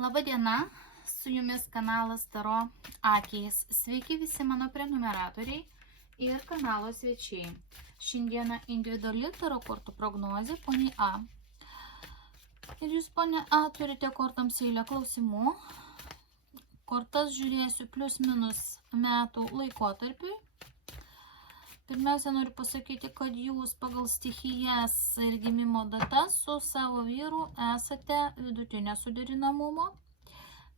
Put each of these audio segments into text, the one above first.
Labą dieną, su jumis kanalas Taro Akys. Sveiki visi mano prenumeratoriai ir kanalo svečiai. Šiandieną individuali Taro kortų prognozė poniai A. Ir jūs, ponia A, turite kortams eilę klausimų. Kortas žiūrėsiu plius minus metų laikotarpiui. Pirmiausia, noriu pasakyti, kad jūs pagal stichijas ir gimimo datas su savo vyru esate vidutinio suderinamumo.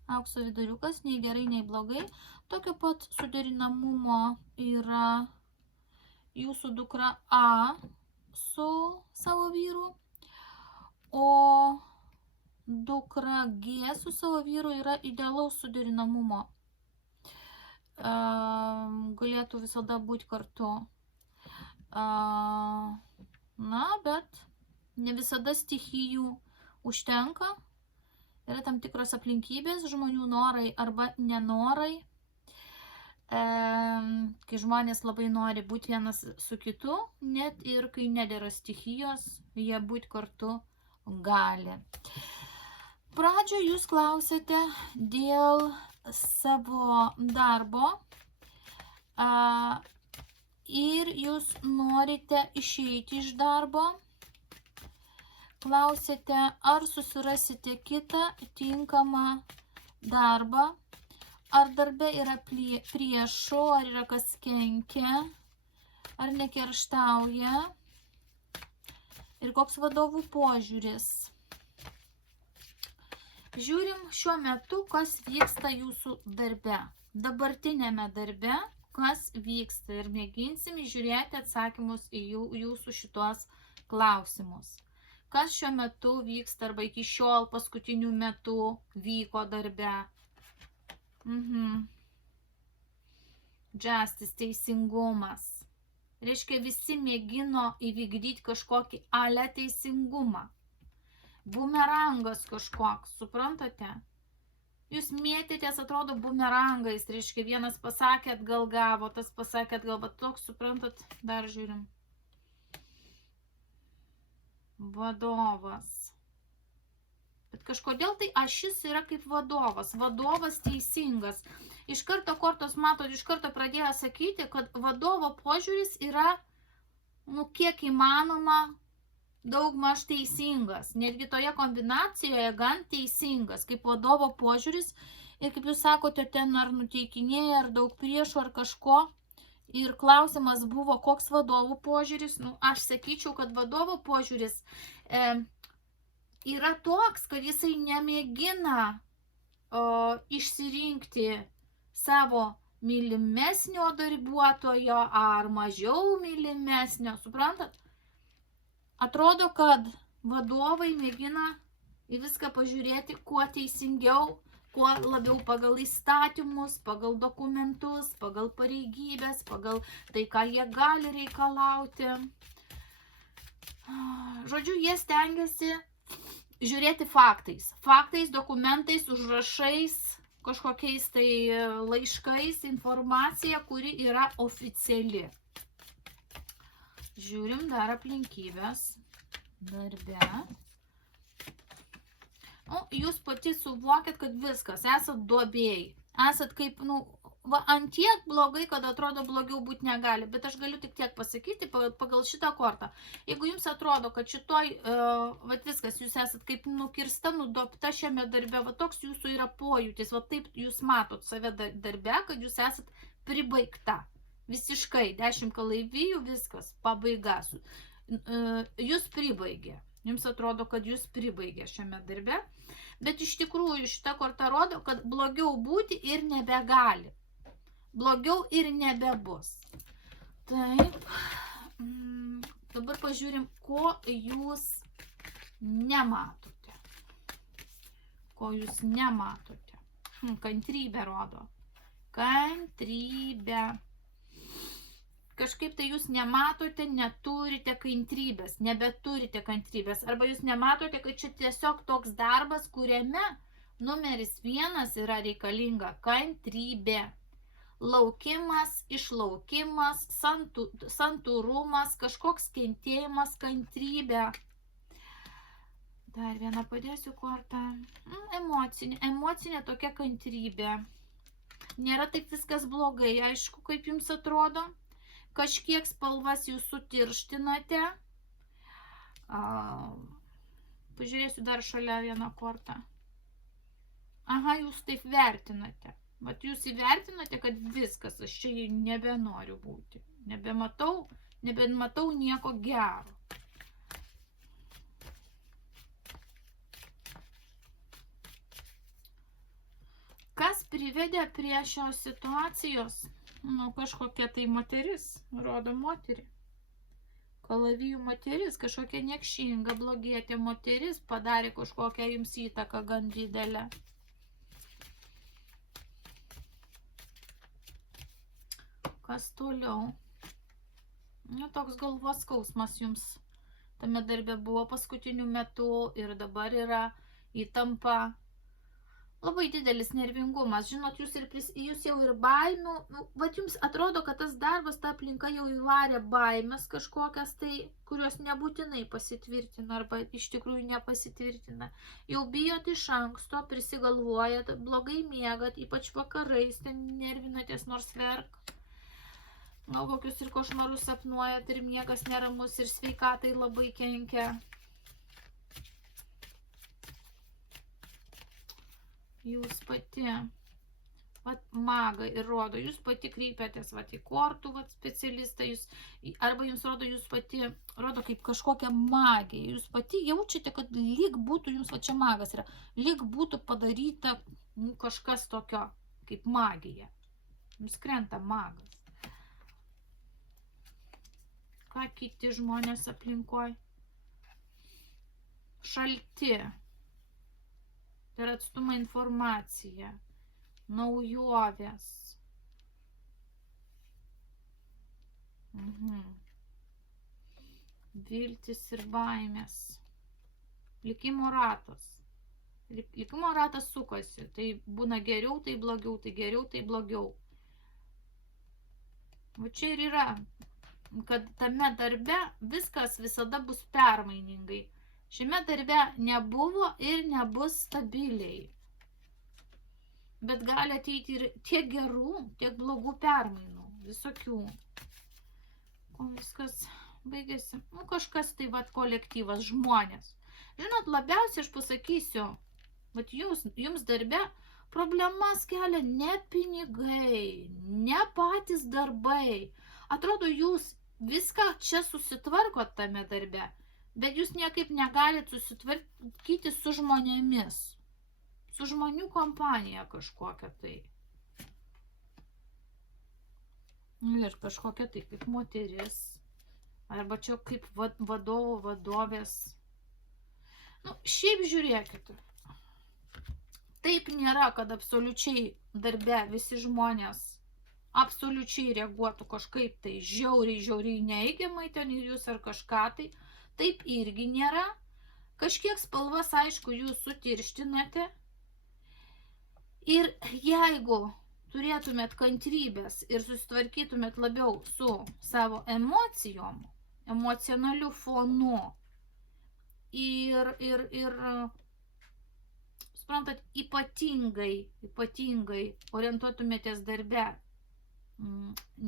Aukso viduriukas, nei gerai, nei blogai. Tokio pat suderinamumo yra jūsų dukra A su savo vyru, o dukra G su savo vyru yra idealaus suderinamumo. Galėtų visada būti kartu. Na, bet ne visada stichijų užtenka. Yra tam tikros aplinkybės, žmonių norai arba nenorai. Kai žmonės labai nori būti vienas su kitu, net ir kai nedėra stichijos, jie būti kartu gali. Pradžioje jūs klausėte dėl savo darbo. Ir jūs norite išeiti iš darbo, klausite, ar susirasite kitą tinkamą darbą, ar darbe yra priešų, ar yra kas kenkia, ar nekerštauja ir koks vadovų požiūris. Žiūrim šiuo metu, kas vyksta jūsų darbe, dabartinėme darbe, kas vyksta ir mėginsim žiūrėti atsakymus į jūsų šitos klausimus. Kas šiuo metu vyksta arba iki šiol paskutinių metų vyko darbe. Justice, teisingumas. Reiškia, visi mėgino įvykdyti kažkokį ale teisingumą. Bumerangas kažkoks, suprantate? Jūs mėtėtės, atrodo, bumerangais, reiškia, vienas pasakė atgal gavo, tas pasakė atgal, bet toks, suprantat, dar žiūrim. Vadovas. Bet kažkodėl tai ašis yra kaip vadovas, vadovas teisingas. Iš karto kortos matot, iš karto pradėjo sakyti, kad vadovo požiūris yra, kiek įmanoma, daugmaž teisingas, netgi toje kombinacijoje gan teisingas, kaip vadovo požiūris ir kaip jūs sakote, ten ar nuteikinėja, ar daug priešų, ar kažko. Ir klausimas buvo, koks vadovo požiūris. Aš sakyčiau, kad vadovo požiūris yra toks, kad jisai nemėgina išsirinkti savo mylimesnio darbuotojo ar mažiau mylimesnio, suprantat? Atrodo, kad vadovai mėgina į viską pažiūrėti kuo teisingiau, kuo labiau pagal įstatymus, pagal dokumentus, pagal pareigybės, pagal tai, ką jie gali reikalauti. Žodžiu, jie stengiasi žiūrėti faktais. Faktais, dokumentais, užrašais, kažkokiais tai laiškais, informacija, kuri yra oficiali. Žiūrim dar aplinkybės darbe. Jūs pati suvokėt, kad viskas, esat duobėjai. Esat kaip, antiek blogai, kad atrodo blogiau būti negali. Bet aš galiu tik tiek pasakyti pagal šitą kortą. Jeigu jums atrodo, kad šitoj, viskas, jūs esat kaip nukirsta, nudobta šiame darbe, toks jūsų yra pojūtis, taip jūs matot save darbe, kad jūs esat pribaigta. Visiškai, 10 kalaivijų, viskas, pabaiga. Jūs pribaigė. Jums atrodo, kad jūs pribaigė šiame darbe. Bet iš tikrųjų šita korta rodo, kad blogiau būti ir nebegali. Blogiau ir nebebus. Taip. Dabar pažiūrim, ko jūs nematote. Ko jūs nematote. Kantrybė rodo. Kantrybė. Kažkaip tai jūs nematote, neturite kantrybės, nebeturite kantrybės. Arba jūs nematote, kad čia tiesiog toks darbas, kuriame numeris 1 yra reikalinga kantrybė. Laukimas, išlaukimas, santūrumas, kažkoks kentėjimas, kantrybė. Dar vieną padėsiu kortą. Emocinė tokia kantrybė. Nėra taip viskas blogai, aišku, kaip jums atrodo. Kažkiek spalvas jūs sutirštinate. Pažiūrėsiu dar šalia vieną kortą. Aha, jūs taip vertinate. Vat jūs įvertinate, kad viskas, aš čia nebenoriu būti. Nebematau nieko gero. Kas privedė prie šios situacijos? Nu, kažkokia tai moteris, rodo moterį. Kalavijų moteris, kažkokia niekšinga, blogietė moteris padarė kažkokią jums įtaką gan didelę. Kas toliau? Nu, toks galvos skausmas jums tame darbe buvo paskutiniu metu ir dabar yra įtampa. Labai didelis nervingumas, žinot, jūs jau ir baimių, vat jums atrodo, kad tas darbas, ta aplinka jau įvarė baimės kažkokias tai, kurios nebūtinai pasitvirtina arba iš tikrųjų nepasitvirtina. Jau bijot iš anksto, prisigalvojat, blogai miegat, ypač vakarais, ten nervinatės nors verk. Gal kokius ir košmarus sapnuojat ir miegas neramus ir sveikatai labai kenkia. Jūs pati, vat maga ir rodo, jūs pati kreipiatės vat į kortų vat specialistą, arba jums rodo, jūs pati rodo kaip kažkokią magiją, jūs pati jaučiate, kad lyg būtų, jums va čia magas yra, lyg būtų padaryta kažkas tokio kaip magija, jums krenta magas. Ką kiti žmonės aplinkoj? Šalti. Per atstumą informacija, naujovės. Viltis ir baimės. Likimo ratas. Likimo ratas sukasi. Tai būna geriau, tai blogiau, tai geriau, tai blogiau. O čia ir yra, kad tame darbe viskas visada bus permainingai. Šiame darbe nebuvo ir nebus stabiliai. Bet gali ateiti ir tiek gerų, tiek blogų permainų. Visokių. O viskas baigėsi. Nu, kažkas tai vat kolektyvas, žmonės. Žinot, labiausiai aš pasakysiu, vat jums darbe problemas kelia ne pinigai, ne patys darbai. Atrodo, jūs viską čia susitvarkot tame darbe. Bet jūs niekaip negalit susitvarkyti su žmonėmis. Su žmonių kompanija kažkokia tai. Ir kažkokia tai kaip moteris. Arba čia kaip vadovo vadovės. Nu, šiaip žiūrėkite. Taip nėra, kad absoliučiai darbe visi žmonės absoliučiai reaguotų kažkaip tai žiauriai neigiamai ten ir jūs ar kažką tai. Taip irgi nėra. Kažkiek spalvas, aišku, jūs sutirštinate. Ir jeigu turėtumėt kantrybės ir susitvarkytumėt labiau su savo emocijom, emocionaliu fonu ir suprantat, ypatingai orientuotumėtės darbe,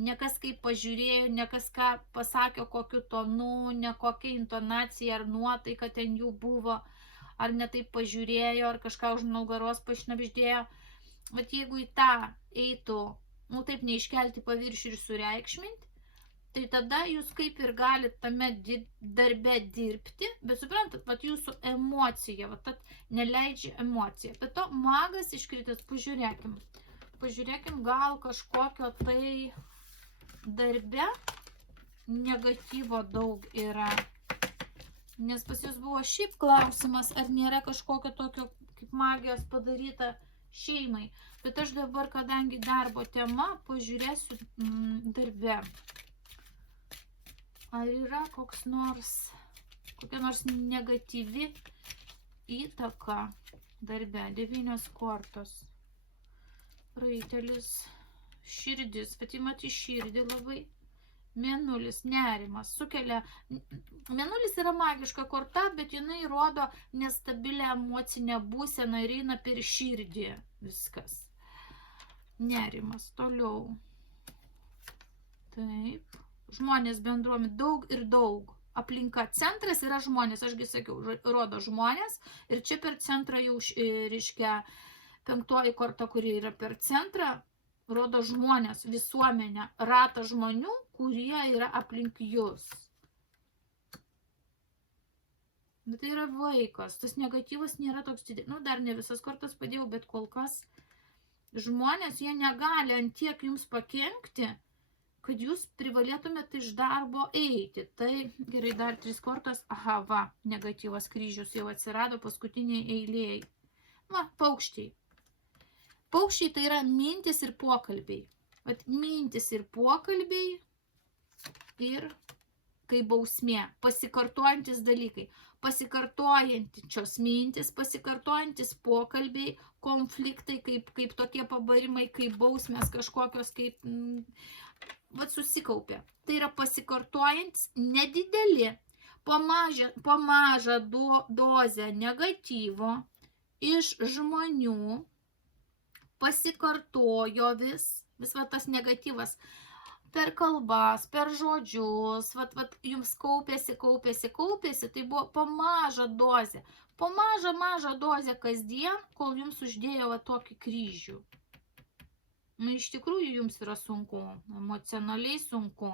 ne kas kaip pažiūrėjo, ne kas ką pasakė kokiu tonu, ne kokia intonacija ar nuotaika ten jų buvo, ar ne taip pažiūrėjo, ar kažką už nugaros pašnabždėjo. Bet jeigu į tą eitų, nu taip neiškelti paviršių ir sureikšminti, tai tada jūs kaip ir galite tame darbe dirbti, bet suprantat, vat jūsų emocija, vat neleidžia emocija. Bet to magas iškritęs, pažiūrėkim, gal kažkokio tai darbe negatyvo daug yra. Nes pas jūs buvo šiaip klausimas, ar nėra kažkokio tokio kaip magijos padaryta šeimai. Bet aš dabar, kadangi darbo tema, pažiūrėsiu darbe. Ar yra kokia nors negatyvi įtaka darbe? 9 kortos. Raitelis, širdis, bet įmat į širdį labai. Mėnulis, nerimas, sukelia, mėnulis yra magiška korta, bet jinai rodo nestabilę emocinę būseną ir eina per širdį viskas. Nerimas, toliau. Taip, žmonės bendruomenė, daug ir daug. Aplinka, centras yra žmonės, ašgi sakiau, rodo žmonės ir čia per centrą jau, reiškia, 5 korta, kuri yra per centrą, rodo žmonės, visuomenę, ratą žmonių, kurie yra aplink jūs. Bet tai yra vaikas, tas negatyvas nėra toks didelis, nu dar ne visas kortas padėjau, bet kol kas žmonės, jie negali ant tiek jums pakenkti, kad jūs privalėtumėte iš darbo eiti. Tai gerai, dar 3 kortas. Aha, va, negatyvas kryžius jau atsirado paskutiniai eilėjai. Va, paukščiai. Paukščiai tai yra mintis ir pokalbiai. Vat mintis ir pokalbiai ir kaip bausmė. Pasikartojantis dalykai. Pasikartojančios mintis, pasikartojantis pokalbiai, konfliktai, kaip tokie pabarimai, kaip bausmės kažkokios, kaip... Vat susikaupė. Tai yra pasikartojantis, nedideli, po mažą dozę negatyvo iš žmonių pasikartojo vis va tas negatyvas per kalbas, per žodžius, vat jums kaupėsi, tai buvo po mažą dozę. Po mažą dozę kasdien, kol jums uždėjo va tokį kryžių. Nu, iš tikrųjų jums yra sunku, emocionaliai sunku.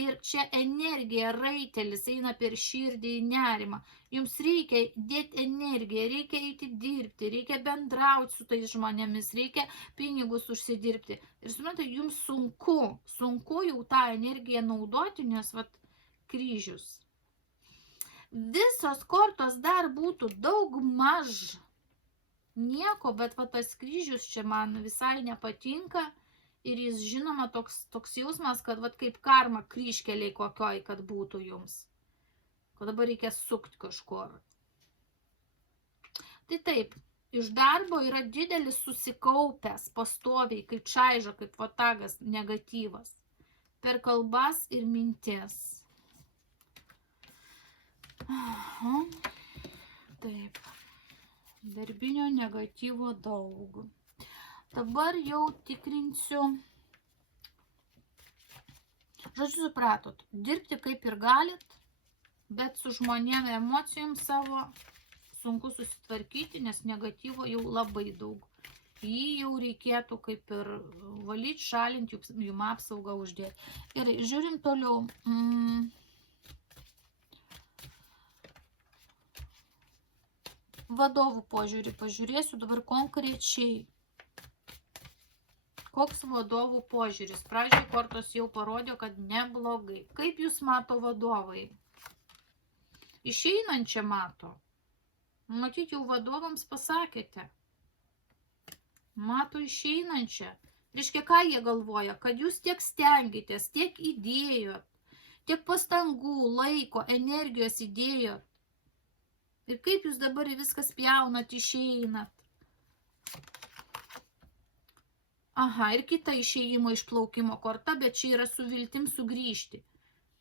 Ir čia energija, raitelis eina per širdį į nerimą. Jums reikia dėti energiją, reikia eiti dirbti, reikia bendrauti su tais žmonėmis, reikia pinigus užsidirbti. Ir suprantate, jums sunku jau tą energiją naudoti, nes vat kryžius. Visos kortos dar būtų daug maž. Nieko, bet va tas kryžius čia man visai nepatinka ir jis žinoma toks jausmas, kad va kaip karma kryžkeliai kokioj, kad būtų jums. Kad dabar reikia sukti kažkur. Tai taip, iš darbo yra didelis susikaupęs pastoviai, kaip čaižo, kaip vatagas negatyvas. Per kalbas ir mintis. Aha. Taip. Darbinio negatyvo daug. Dabar jau tikrinsiu. Žodžiu, supratot, dirbti kaip ir galit, bet su žmonėm emocijom savo sunku susitvarkyti, nes negatyvo jau labai daug. Jį jau reikėtų kaip ir valyti, šalinti, jums apsaugą uždėti. Gerai, žiūrim toliau. Vadovų požiūrį pažiūrėsiu dabar konkrečiai. Koks vadovų požiūris? Pradžioje kortos jau parodė, kad neblogai. Kaip jūs mato vadovai? Išeinančią mato. Matyt, jau vadovams pasakėte. Mato išeinančią. Reiškia, ką jie galvoja? Kad jūs tiek stengitės, tiek įdėjot, tiek pastangų, laiko, energijos įdėjot. Ir kaip jūs dabar viskas pjaunat, išeinat. Aha, ir kita išėjimo išplaukimo korta, bet čia yra su viltim sugrįžti.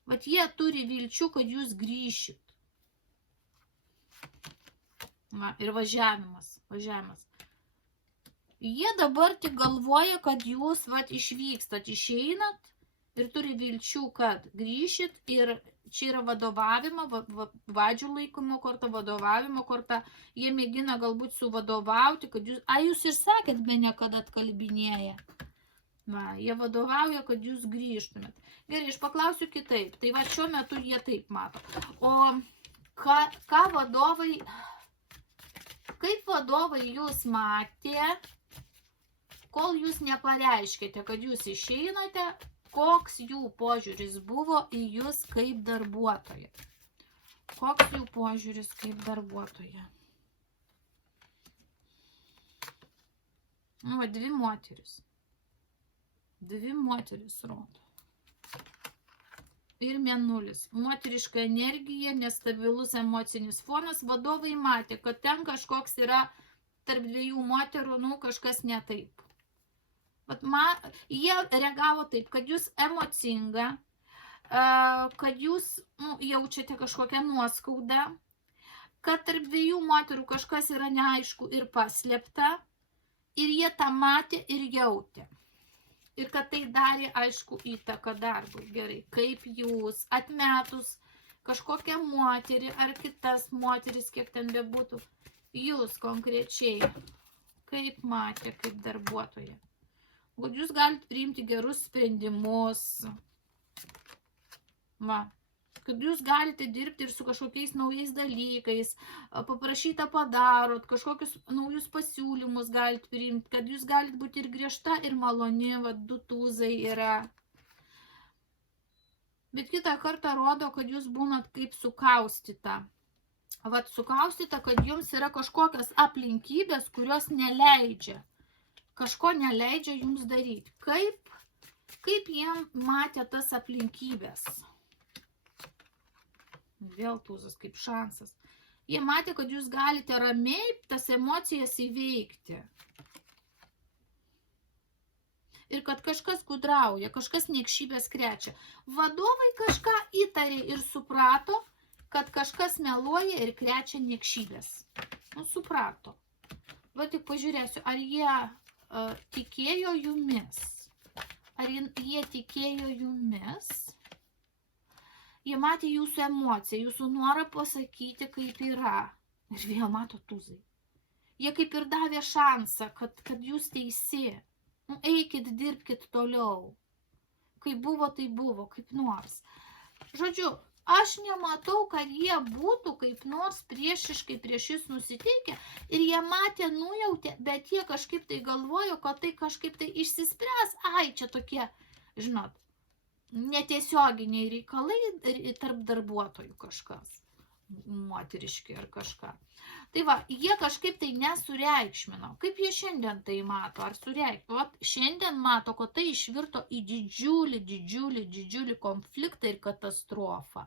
Vat jie turi vilčių, kad jūs grįšit. Va, ir važiavimas. Jie dabar tik galvoja, kad jūs vat išvykstat, išeinat ir turi vilčių, kad grįšit ir čia yra vadovavimo, vadžių laikymo korta, vadovavimo korta. Jie mėgina galbūt suvadovauti, kad jūs ir sakėt, be nekada atkalbinėja. Va, jie vadovauja, kad jūs grįžtumėt. Gerai, aš paklausiu kitaip. Tai va, šiuo metu jie taip mato. O ką vadovai, kaip vadovai jūs matė, kol jūs nepareiškėte, kad jūs išeinate, koks jų požiūris buvo į jūs kaip darbuotoją? Koks jų požiūris kaip darbuotoją? Nu, 2 moteris. 2 moteris rodo. Ir mėnulis. Moteriška energija, nestabilus emocinis fonas. Vadovai matė, kad ten kažkoks yra tarp 2 moterų, nu, kažkas ne taip. Jie reagavo taip, kad jūs emocinga, kad jūs jaučiate kažkokią nuoskaudą, kad tarp dviejų moterų kažkas yra neaišku ir paslėpta, ir jie tą matė ir jautė. Ir kad tai darė, aišku, įtaką darbui. Gerai, kaip jūs atmetus kažkokią moterį ar kitas moteris, kiek ten bebūtų, jūs konkrečiai kaip matė, kaip darbuotoja. Kad jūs galite priimti gerus sprendimus. Kad jūs galite dirbti ir su kažkokiais naujais dalykais, paprašytą padarot, kažkokius naujus pasiūlymus galite priimti, kad jūs galite būti ir griežta, ir maloni, du tūzai yra. Bet kitą kartą rodo, kad jūs būnat kaip sukaustyta. Sukaustyta, kad jums yra kažkokios aplinkybės, kurios neleidžia. Kažko neleidžia jums daryti. Kaip jiem matė tas aplinkybės? Vėl tūzas kaip šansas. Jie matė, kad jūs galite ramiai tas emocijas įveikti. Ir kad kažkas gudrauja, kažkas niekšybės krečia. Vadovai kažką įtarė ir suprato, kad kažkas meluoja ir krečia niekšybės. Suprato. Tik pažiūrėsiu, ar jie tikėjo jumis. Ar jie tikėjo jumis? Jie matė jūsų emociją, jūsų norą pasakyti, kaip yra. Ir vėl mato tūzai. Jie kaip ir davė šansą, kad jūs teisi. Eikit, dirbkit toliau. Kaip buvo, tai buvo, kaip nors. Žodžiu, aš nematau, kad jie būtų kaip nors priešiškai prieš jūs nusiteikę ir jie matė, nujautė, bet jie kažkaip tai galvojo, kad tai kažkaip tai išsispręs. Čia tokie, žinot, netiesioginiai reikalai tarp darbuotojų kažkas, moteriški ar kažką. Tai jie kažkaip tai nesureikšmino. Kaip jie šiandien tai mato? Ar sureikšmino? Šiandien mato, kad tai išvirto į didžiulį konfliktą ir katastrofą.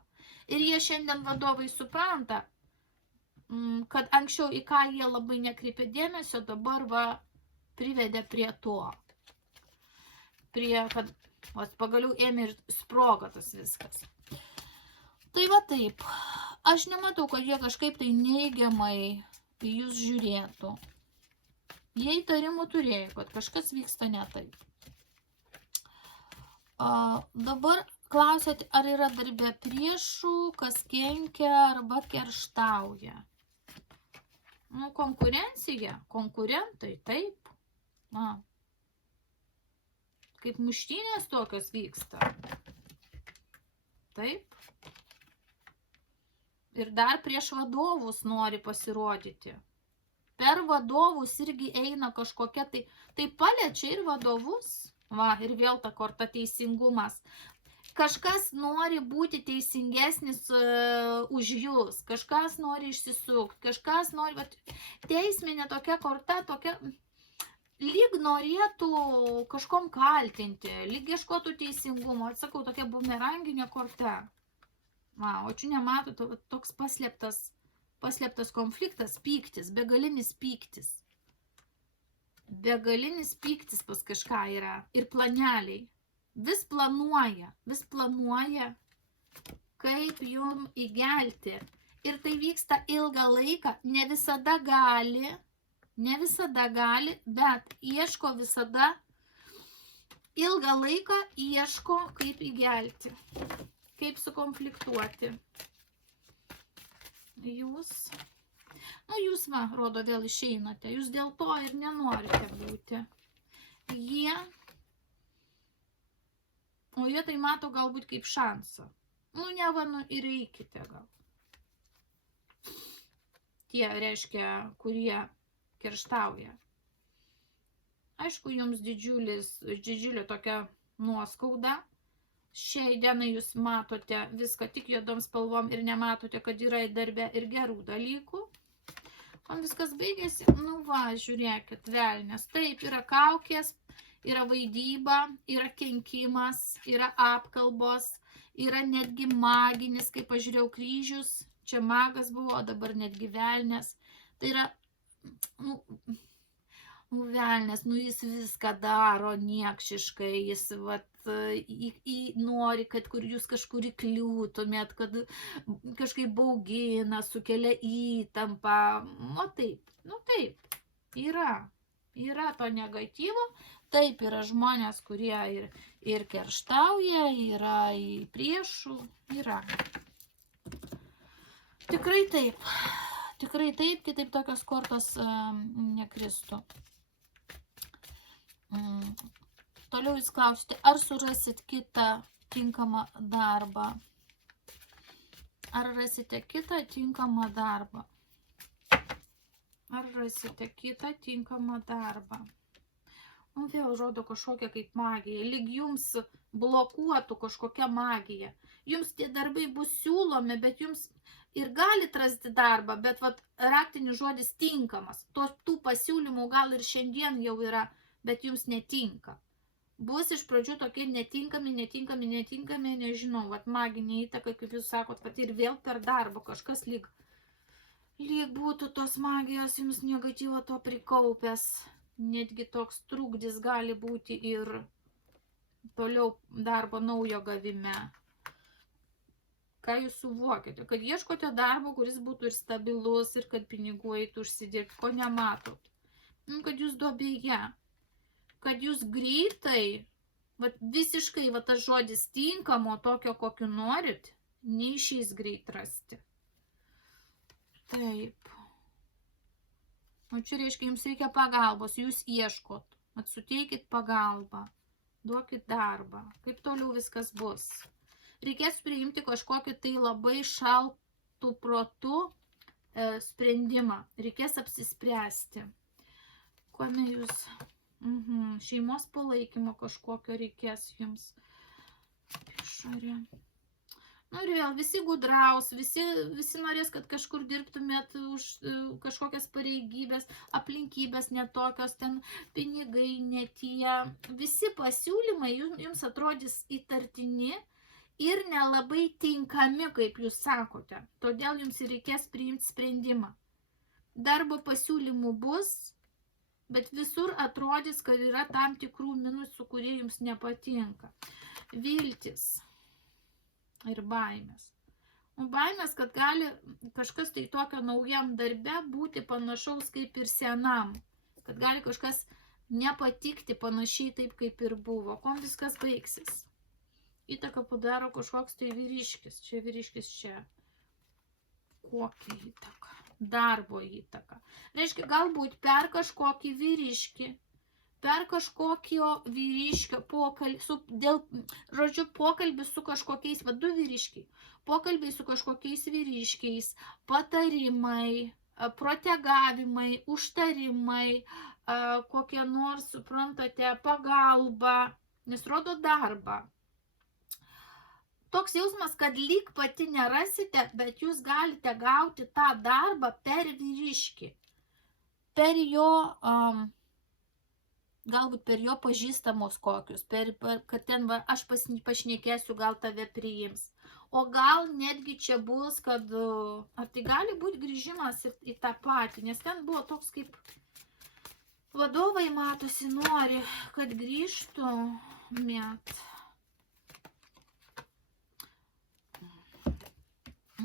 Ir jie šiandien vadovai supranta, kad anksčiau į ką jie labai nekreipė dėmesio, dabar privedė prie to. Kad pagaliau ėmė ir sprogo tas viskas. Tai taip. Aš nematau, kad jie kažkaip tai neigiamai į jūs žiūrėtų. Jie įtarimų turėjo, kad kažkas vyksta ne taip. Dabar klausėt, ar yra darbė priešų, kas kenkia arba kerštauja. Konkurencija, konkurentai, taip. Kaip muštynės tokios vyksta. Taip. Ir dar prieš vadovus nori pasirodyti. Per vadovus irgi eina kažkokia tai paliečia ir vadovus. Ir vėl ta korta teisingumas. Kažkas nori būti teisingesnis už jūs. Kažkas nori išsisukti. Kažkas nori... Teisminė tokia korta, tokia... Lyg norėtų kažkom kaltinti. Lyg ieškotų teisingumo. Atsakau, tokia bumeranginė korta. O čia nematote, toks paslėptas konfliktas, pyktis, begalinis pyktis. Begalinis pyktis pas kažką yra. Ir planeliai. Vis planuoja, kaip jum įgelti. Ir tai vyksta ilgą laiką, ne visada gali, bet ieško visada, ilgą laiką ieško, kaip įgelti. Kaip sukonfliktuoti. Jūs, rodo, vėl išeinate. Jūs dėl to ir nenorite būti. Jie tai mato galbūt kaip šansą. Ir eikite gal. Tie, reiškia, kurie kerštauja. Aišku, jums didžiulė tokia nuoskauda. Šiai dienai jūs matote viską tik juodom spalvom ir nematote, kad yra darbe ir gerų dalykų. Man viskas baigėsi. Žiūrėkit, velnės. Taip, yra kaukės, yra vaidyba, yra kenkimas, yra apkalbos, yra netgi maginis, kaip pažiūrėjau, kryžius. Čia magas buvo, dabar netgi velnės. Tai yra, Velnes, nu jis viską daro niekšiškai, jis nori, kad jūs kažkur įkliūtumėt, kad kažkaip baugina, sukelia įtampą. Taip, yra to negatyvo, taip yra žmonės, kurie ir kerštauja, yra į priešų, yra. Tikrai taip, kitaip tokios kortos nekristų. Toliau jūs klausite, ar surasit kitą tinkamą darbą? Ar rasite kitą tinkamą darbą? Ar rasite kitą tinkamą darbą? Vėl rodo kažkokia kaip magija, lyg jums blokuotų kažkokia magija. Jums tie darbai bus siūlomi, bet jums ir galit rasti darbą, bet raktinis žodis tinkamas. Tų pasiūlymų gal ir šiandien jau yra, bet jums netinka. Bus iš pradžių tokie netinkami, nežinau, maginė įtaka, kaip jūs sakot, ir vėl per darbą kažkas lyg būtų tos magijos jums negatyvo to prikaupęs, netgi toks trukdis gali būti ir toliau darbo naujo gavime. Ką jūs suvokite? Kad ieškote darbo, kuris būtų ir stabilus, ir kad pinigų eitų užsidirbti, ko nematot. Kad jūs duobėje. Kad jūs greitai, visiškai tas žodis tinkamo, tokio, kokiu norit, neišeis greit rasti. Taip. O čia reiškia, jums reikia pagalbos, jūs ieškot, suteikit pagalbą, duokit darbą, kaip toliau viskas bus. Reikės priimti kažkokį tai labai šaltų protų sprendimą, reikės apsispręsti. Kuome jūs... Šeimos palaikymo kažkokio reikės jums. Išorė. Ir vėl visi gudraus, visi norės, kad kažkur dirbtumėt už kažkokias pareigybės, aplinkybės netokios, ten pinigai netie. Visi pasiūlymai jums atrodys įtartini ir nelabai tinkami, kaip jūs sakote. Todėl jums reikės priimti sprendimą. Darbo pasiūlymų bus, bet visur atrodys, kad yra tam tikrų minusų, kurie jums nepatinka. Viltis ir baimės. Baimės, kad gali kažkas tai tokio naujam darbe būti panašaus kaip ir senam. Kad gali kažkas nepatikti panašiai taip, kaip ir buvo. Kom viskas baigsis? Įtaką padaro kažkoks tai vyriškis. Čia vyriškis čia. Kokia įtaka? Darbo įtaka. Reiškia, galbūt per kažkokį vyriškį, per kažkokio vyriškio pokalbį su kažkokiais, du vyriškiai, pokalbiai su kažkokiais vyriškiais, patarimai, protegavimai, užtarimai, kokie nors, suprantate, pagalba, nes rodo darbą. Toks jausmas, kad lyg pati nerasite, bet jūs galite gauti tą darbą per vyriškį. Per jo, galbūt per jo pažįstamos kokius, kad ten aš pašnekėsiu, gal tave priims. O gal netgi čia bus, kad, ar tai gali būti grįžimas į tą patį, nes ten buvo toks kaip vadovai matosi nori, kad grįžtumėt.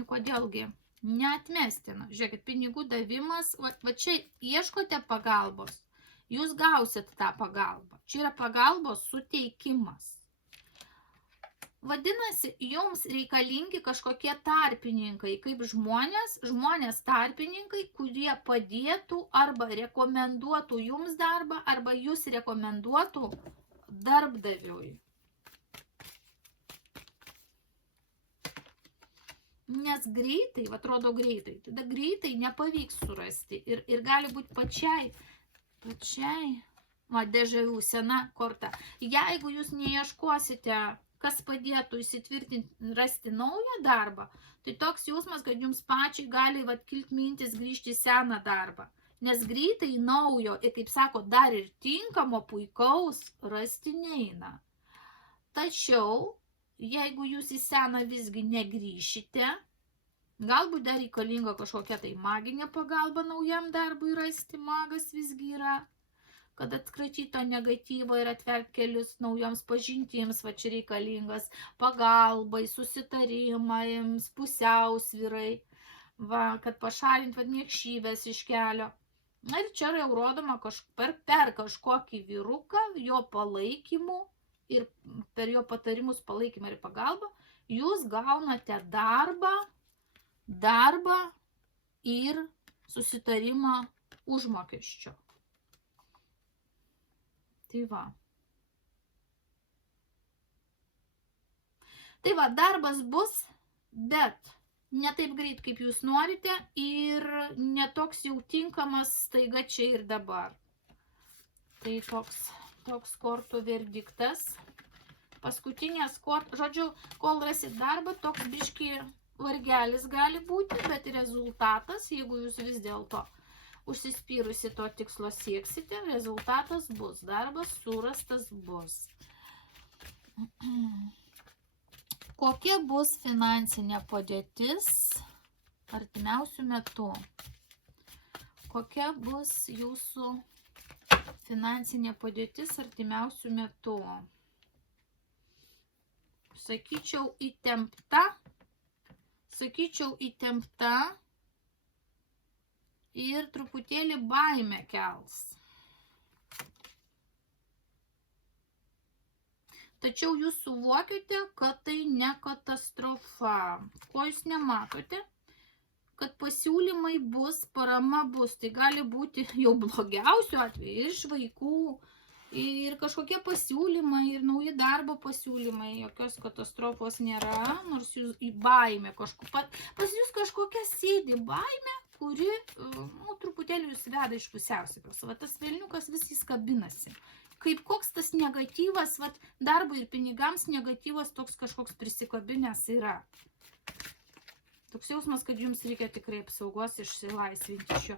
Kodėlgi? Neatmestina. Žiūrėkit, pinigų davimas, va čia ieškote pagalbos, jūs gausit tą pagalbą. Čia yra pagalbos suteikimas. Vadinasi, jums reikalingi kažkokie tarpininkai, kaip žmonės tarpininkai, kurie padėtų arba rekomenduotų jums darbą, arba jūs rekomenduotų darbdaviui. Nes greitai, atrodo greitai, tada greitai nepavyks surasti ir gali būti pačiai, dežavių sena korta. Jeigu jūs neieškosite, kas padėtų įsitvirtinti, rasti naują darbą, tai toks jausmas, kad jums pačiai gali kilti mintis grįžti į seną darbą. Nes greitai naujo ir, kaip sako, dar ir tinkamo, puikaus rasti neina. Tačiau, jeigu jūs į seną visgi negrįšite, galbūt dar reikalinga kažkokia tai maginė pagalba naujam darbui rasti, magas visgi yra. kad atskratyti to negatyvo ir atverti kelius naujoms pažintims, va čia reikalingas pagalbai, susitarimams, pusiausvyrai, va, kad pašalint va niekšybės iš kelio. Na ir čia jau rodoma per kažkokį vyruką, jo palaikymu ir per jo patarimus, palaikymą ir pagalbą, jūs gaunate darbą ir susitarimą užmokesčio. Tai va. Tai va, darbas bus, bet ne taip greit, kaip jūs norite ir netoks jau tinkamas staiga čia ir dabar. Tai toks kortų verdiktas. Paskutinės kortos, žodžiu, kol rasit darbą, toks biški vargelis gali būti, bet rezultatas, jeigu jūs vis dėlto užsispyrusi to tikslo sieksite, rezultatas bus, darbas surastas bus. Kokia bus finansinė padėtis artimiausių metų? Kokia bus jūsų finansinė padėtis artimiausių metų? Sakyčiau įtempta ir truputėlį baimę kels. Tačiau jūs suvokiate, kad tai ne katastrofa. Ko jūs nematote? Kad pasiūlymai bus, parama bus. Tai gali būti jau blogiausių atveju iš vaikų ir kažkokie pasiūlymai ir nauji darbo pasiūlymai. Jokios katastrofos nėra, nors jūs į baimę pas jūs kažkokia sėdi baimė, kuri truputėlį jūs veda iš pusiausvyros. Va tas velniukas vis jis kabinasi. Kaip koks tas negatyvas, va darbui ir pinigams negatyvas toks kažkoks prisikabinęs yra. Toks jausmas, kad jums reikia tikrai apsaugos išsilaisvinti šio.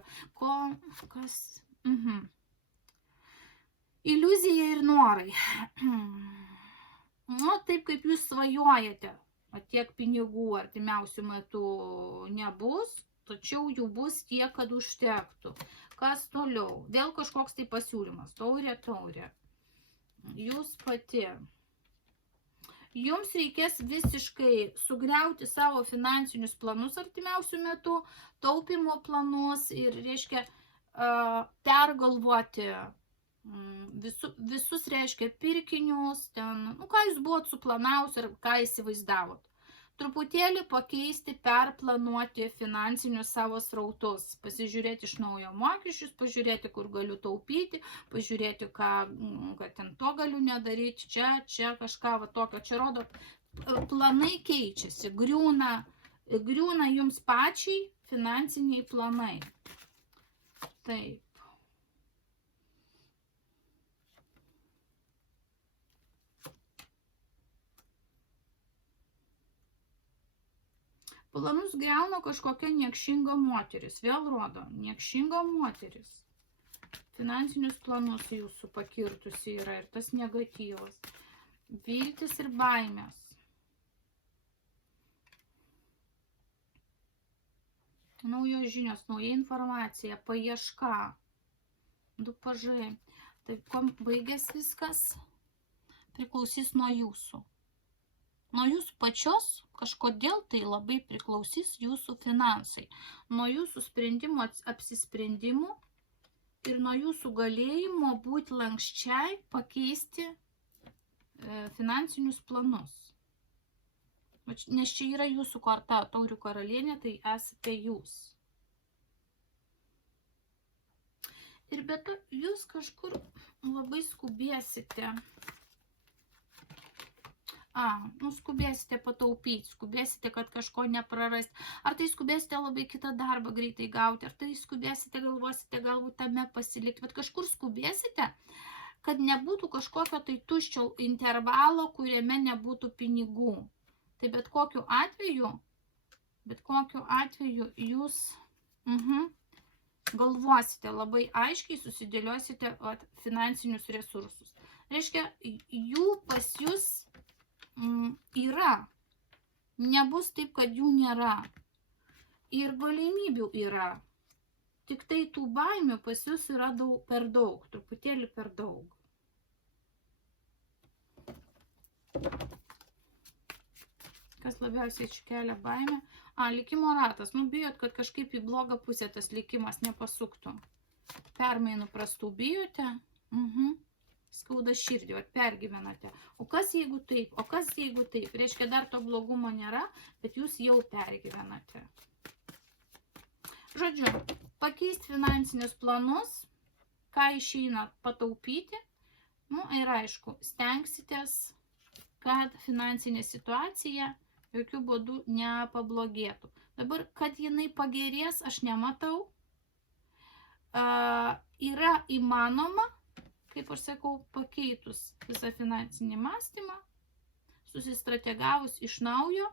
Iliuzija ir norai. Taip kaip jūs svajojate, tiek pinigų artimiausių metų nebus, tačiau jų bus tiek, kad užtektų. Kas toliau? Vėl kažkoks tai pasiūlymas. Taurė. Jūs pati. Jums reikės visiškai sugriauti savo finansinius planus artimiausių metų, taupimo planus ir, reiškia, pergalvoti visus, reiškia, pirkinius, ką jūs buvot suplanavus ir ką įsivaizdavot. Truputėlį pakeisti, perplanuoti finansinius savo srautus, pasižiūrėti iš naujo mokesčius, pažiūrėti, kur galiu taupyti, pažiūrėti, kad ten to galiu nedaryti, čia kažką va tokio. Čia rodo, planai keičiasi, griūna jums pačiai finansiniai planai. Taip. Planus griauna kažkokia niekšinga moteris. Vėl rodo, niekšinga moteris. Finansinius planus jūsų pakirtusi yra ir tas negatyvas. Viltis ir baimės. Naujos žinios, nauja informacija, paieška. Du pažai. Taip, kom baigės viskas, priklausys nuo jūsų. Nuo jūsų pačios kažkodėl tai labai priklausys jūsų finansai. Nuo jūsų sprendimų, apsisprendimų ir nuo jūsų galėjimo būti lankščiai pakeisti finansinius planus. Nes čia yra jūsų korta, taurių karalienė, tai esate jūs. Ir bet jūs kažkur labai skubėsite. Skubėsite pataupyti, skubėsite, kad kažko neprarasti. Ar tai skubėsite labai kitą darbą greitai gauti, ar tai skubėsite, galvosite galbūt tame pasilikti, bet kažkur skubėsite, kad nebūtų kažkokio tai tuščio intervalo, kuriame nebūtų pinigų. Tai bet kokiu atveju jūs galvosite labai aiškiai, susidėliosite finansinius resursus. Reiškia, jų pas jūs yra. Nebus taip, kad jų nėra. Ir galimybių yra. Tik tai tų baimių pas jūs yra per daug, truputėlį per daug. Kas labiausiai čia kelia baimę? Likimo ratas. Bijot, kad kažkaip į blogą pusę tas likimas nepasuktų. Permainų prastų bijote? Skauda širdį, pergyvenate. O kas jeigu taip? O kas jeigu taip? Reiškia, dar to blogumo nėra, bet jūs jau pergyvenate. Žodžiu, pakeisti finansinius planus, ką išeina pataupyti. Ir aišku, stengsitės, kad finansinė situacija jokių būdų nepablogėtų. Dabar, kad jinai pagerės, aš nematau. Yra įmanoma, kaip aš sakau, pakeitus visą finansinį mąstymą, susistrategavus iš naujo,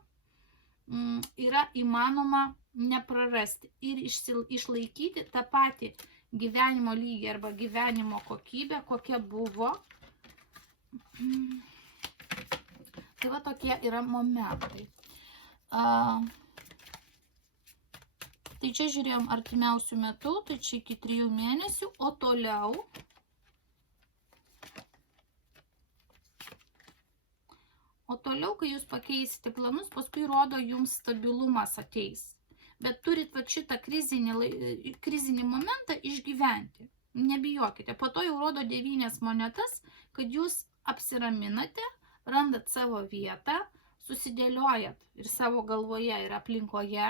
yra įmanoma neprarasti ir išlaikyti tą patį gyvenimo lygį arba gyvenimo kokybę, kokia buvo. Tai va tokie yra momentai. Tai čia žiūrėjom artimiausių metų, tai čia iki 3 mėnesių, o toliau kai jūs pakeisite planus, paskui rodo jums stabilumas ateis. Bet turit va šitą krizinį momentą išgyventi. Nebijokite. Po to jau rodo 9 monetas, kad jūs apsiraminate, randat savo vietą, susidėliojat ir savo galvoje, ir aplinkoje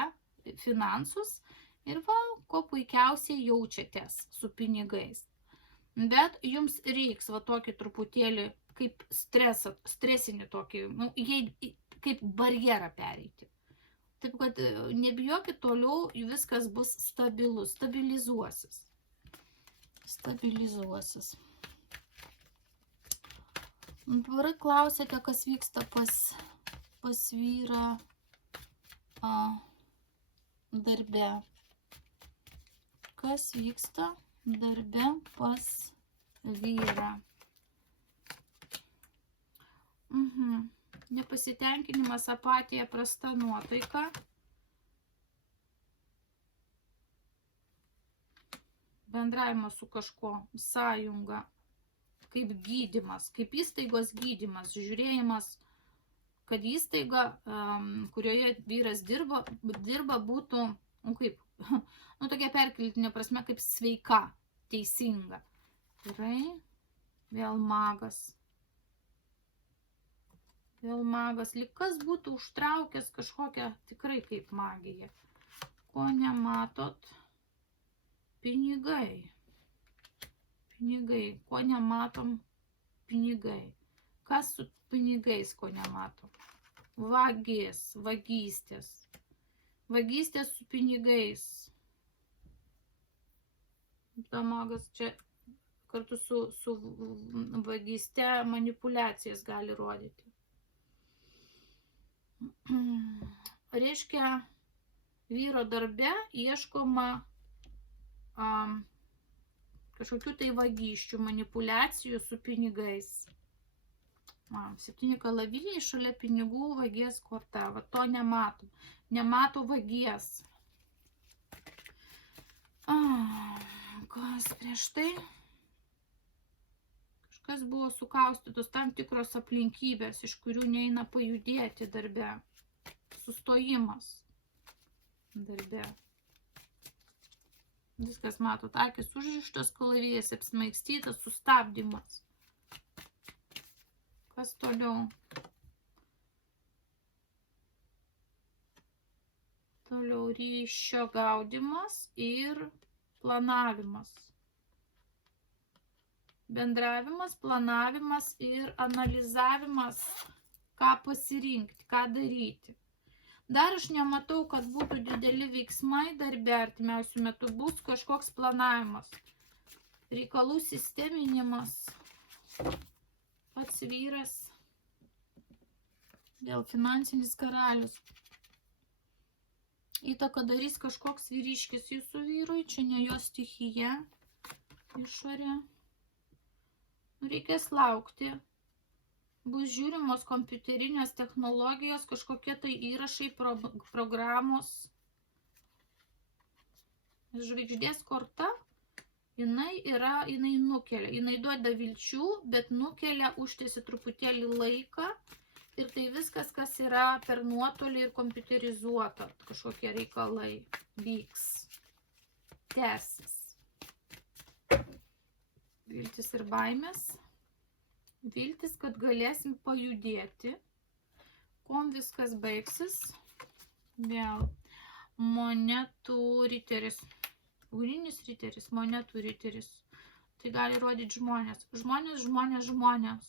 finansus ir ko puikiausiai jaučiatės su pinigais. Bet jums reiks tokį truputėlį kaip stresinį tokį, kaip barjerą pereiti. Taip kad nebijokit, toliau viskas bus stabilus, stabilizuosis. Dabar klausėte, kas vyksta pas vyrą darbe. Kas vyksta darbe pas vyrą? Nepasitenkinimas, apatija, prasta nuotaika. Bendravimas su kažko, sąjunga. Kaip gydymas, kaip įstaigos gydymas, žiūrėjimas, kad įstaiga, kurioje vyras dirba būtų, tokia perkeltinė prasme, kaip sveika, teisinga. Gerai, vėl magas. Lyg kas būtų užtraukęs kažkokią tikrai kaip magiją. Ko nematot? Pinigai. Ko nematom? Pinigai. Kas su pinigais, ko nematom? Vagystės. Vagystės su pinigais. Magas čia kartu su vagyste manipuliacijas gali rodyti. Reiškia, vyro darbe ieškoma kažkokių tai vagysčių, manipuliacijų su pinigais. 7 kalavijai šalia pinigų, vagies korta. To nemato. Nemato vagies. Kas prieš tai? Kažkas buvo sukaustytos tam tikros aplinkybės, iš kurių neina pajudėti darbe. Sustojimas darbe. Viskas matot, akis užrištas, kalavijas apsmaigstytas, sustabdymas. Kas toliau? Toliau ryšio gaudimas ir planavimas. Bendravimas, planavimas ir analizavimas, ką pasirinkti, ką daryti. Dar aš nematau, kad būtų dideli veiksmai darbe artimiausių metų, bus kažkoks planavimas. Reikalų sisteminimas. Pats vyras. Vėl finansinis karalius. Įtaką darys kažkoks vyriškis jūsų vyrui, čia ne jo stichija. Išorė. Reikės laukti. Bus žiūrimos kompiuterinės technologijos, kažkokie tai įrašai, programos. Žvaigždės korta, jinai nukelia, jinai duoda vilčių, bet nukelia, užtėsi truputėlį laiką ir tai viskas, kas yra per nuotolį ir kompiuterizuota, kažkokie reikalai vyks, tęsis. Viltis ir baimės. Viltis, kad galėsim pajudėti. Kuom viskas baigsis? Vėl monetų riteris. Ugninis riteris, monetų riteris. Tai gali rodyti žmonės. Žmonės.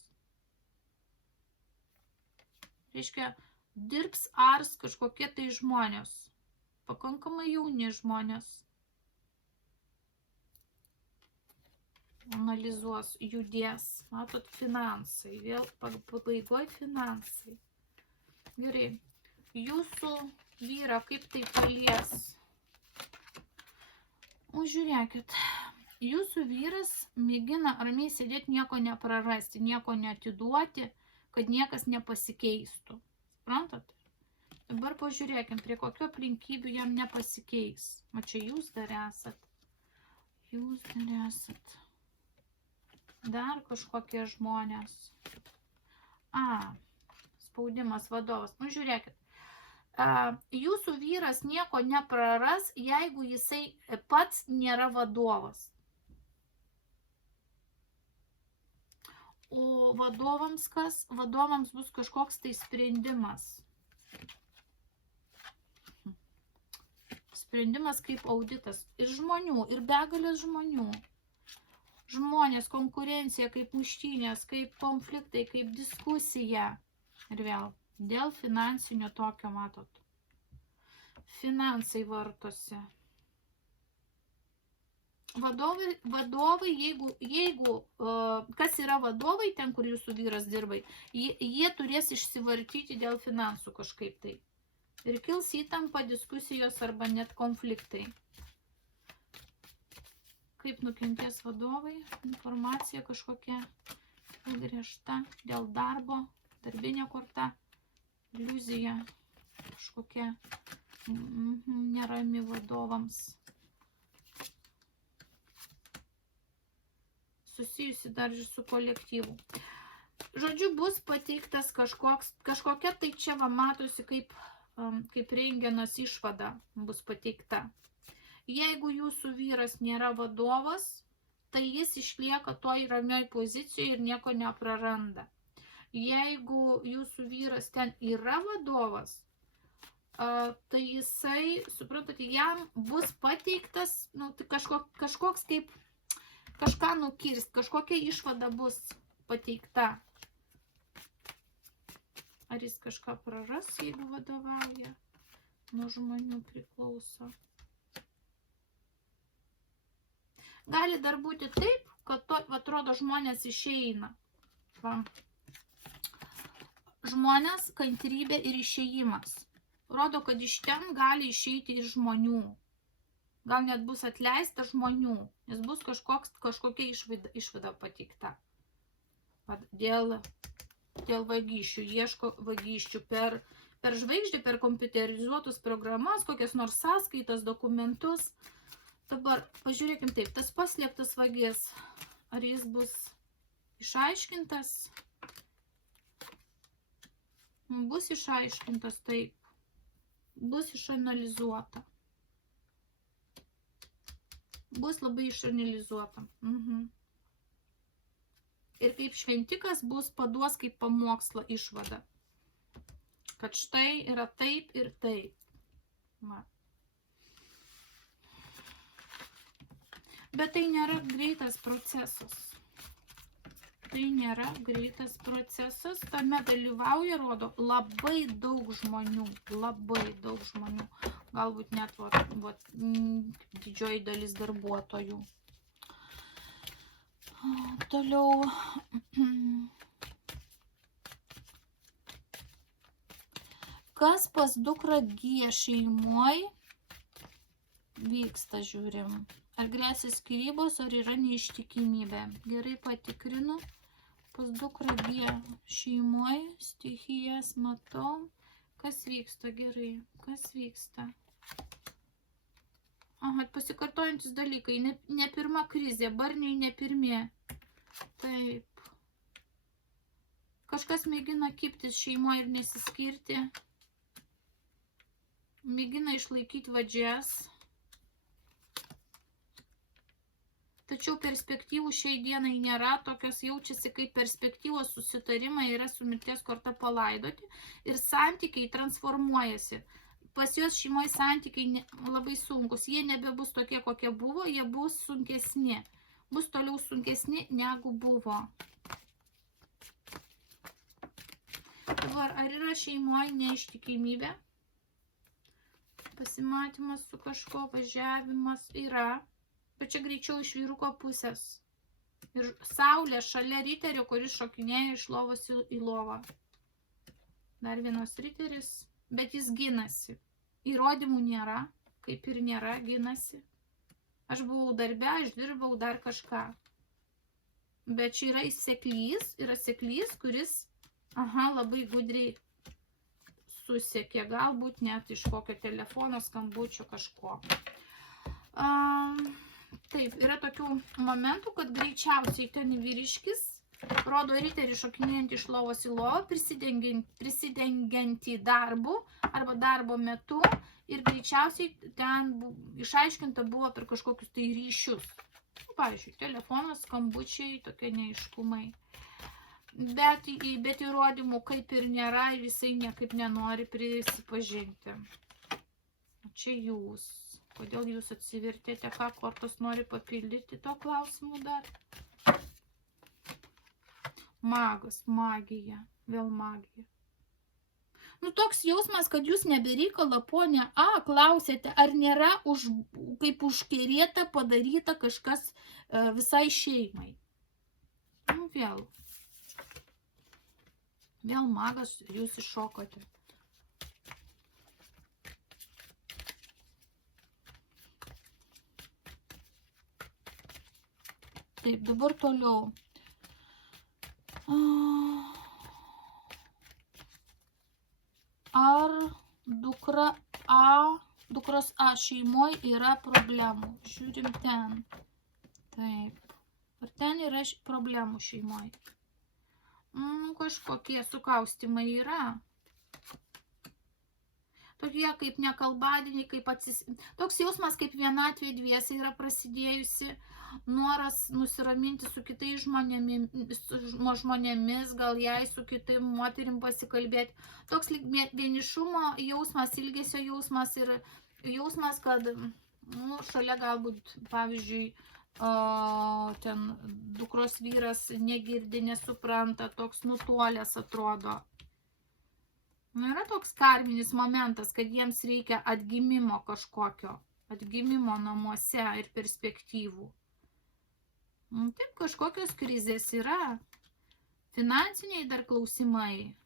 Reiškia, dirbs ars kažkokie tai žmonės. Pakankamai jauni žmonės. Analizuos, judės. Matot, finansai. Vėl pabaigoj finansai. Gerai. Jūsų vyrą kaip tai palies? Žiūrėkit. Jūsų vyras mėgina ramiai sėdėti, nieko neprarasti, nieko neatiduoti, kad niekas nepasikeistų. Suprantat? Dabar pažiūrėkim, prie kokio aplinkybių jam nepasikeis. O čia jūs dar esat. Dar kažkokie žmonės. Spaudimas, vadovas. Žiūrėkit. Jūsų vyras nieko nepraras, jeigu jisai pats nėra vadovas. O vadovams kas? Vadovams bus kažkoks tai sprendimas. Sprendimas kaip auditas. Ir žmonių, ir begalės žmonių. Žmonės, konkurencija, kaip muštynės, kaip konfliktai, kaip diskusija. Ir vėl, dėl finansinio tokio, matot. Finansai vartosi. Vadovai, jeigu kas yra vadovai, ten, kur jūsų vyras dirbai, jie turės išsivartyti dėl finansų kažkaip tai. Ir kils įtampa, diskusijos arba net konfliktai. Kaip nukentės vadovai, informacija kažkokia griežta dėl darbo, darbinė korta, iliuzija kažkokia nerami vadovams. Susijusi dar ir su kolektyvu. Žodžiu, bus pateiktas kažkokia tai čia va matosi kaip rentgenas išvada bus pateikta. Jeigu jūsų vyras nėra vadovas, tai jis išlieka toj ramioj pozicijoje ir nieko nepraranda. Jeigu jūsų vyras ten yra vadovas, tai jisai, suprantate, jam bus pateiktas tai kažkoks kaip kažką nukirst, kažkokia išvada bus pateikta. Ar jis kažką praras, jeigu vadovauja? Nuo žmonių priklauso. Gali dar būti taip, kad atrodo žmonės išeina. Žmonės, kantrybė ir išėjimas. Rodo, kad iš ten gali išeiti ir žmonių. Gal net bus atleista žmonių, nes bus kažkokia išvada pateikta. Dėl vagysčių, ieško vagysčių per žvaigždę, per kompiuterizuotus programas, kokias nors sąskaitas, dokumentus. Dabar pažiūrėkim taip, tas paslėptas vagis, ar jis bus išaiškintas? Bus išaiškintas, taip. Bus išanalizuota. Bus labai išanalizuota. Ir kaip šventikas bus paduos kaip pamokslą išvada. Kad štai yra taip ir taip. Bet tai nėra greitas procesas. Tai nėra greitas procesas. Tame dalyvauja, rodo, labai daug žmonių. Labai daug žmonių. Galbūt net didžioji dalis darbuotojų. Toliau. Kas pas dukrą G šeimoj vyksta, žiūrim. Ar grėsia skyrybos, ar yra neištikimybė. Gerai patikrinu. Pas dukrą G šeimoj stichijas matau. Kas vyksta gerai? Kas vyksta? Aha, pasikartojantis dalykai, ne pirma krizė, barniai ne pirmie. Taip. Kažkas mėgina kibtis šeimoje ir nesiskirti. Mėgina išlaikyti vadžias. Tačiau perspektyvų šiai dienai nėra, tokios jaučiasi kaip perspektyvos susitarimai yra su mirties korta palaidoti ir santykiai transformuojasi. Pas juos šeimoje santykiai labai sunkus, jie nebebus tokie, kokie buvo, jie bus sunkesni. Bus toliau sunkesni, negu buvo. Dabar, ar yra šeimoje neištikimybė? Pasimatymas su kažko, važiavimas yra, bet čia greičiau iš vyruko pusės. Ir saulė šalia riterio, kuris šokinėja iš lovos į lovą. Dar vienas riteris. Bet jis ginasi. Įrodymų nėra, kaip ir nėra, ginasi. Aš buvau darbe, aš dirbau dar kažką. Bet čia yra seklys, kuris, labai gudriai susiekė, galbūt net iš kokio telefono skambučio kažko. Taip, yra tokių momentų, kad greičiausiai ten vyriškis rodo riterį šokinėjant iš lovos į lovą, prisidengiantį darbu arba darbo metu ir greičiausiai ten išaiškinta buvo per kažkokius tai ryšius. Pavyzdžiui, telefonas, skambučiai, tokie neaiškumai. Bet įrodymų kaip ir nėra ir jisai niekaip nenori prisipažinti. Čia jūs. Kodėl jūs atsivertėte, ką kortos nori papildyti to klausimu dar? Magas, magija, vėl magija. Toks jausmas, kad jūs nebereikalo, ponia A, klausėte, ar nėra kaip užkerėta padaryta kažkas visai šeimai. Vėl. Vėl magas ir jūs iššokote. Taip, dabar toliau. Ar dukros A šeimoje yra problemų? Žiūrim ten. Taip. Ar ten yra problemų šeimoje? Kažkokie sukaustimai yra. Tokie kaip nekalbadieniai, toks jausmas kaip vienatvė dviese yra prasidėjusi, noras nusiraminti su kitais žmonėmis, gal jai su kitais moterim pasikalbėti. Toks vienišumo jausmas, ilgesio jausmas ir jausmas, kad šalia galbūt, pavyzdžiui, ten dukros vyras negirdi, nesupranta, toks nutolęs atrodo. Yra toks karminis momentas, kad jiems reikia atgimimo kažkokio, atgimimo namuose ir perspektyvų. Taip, kažkokios krizės yra. Finansiniai dar klausimai.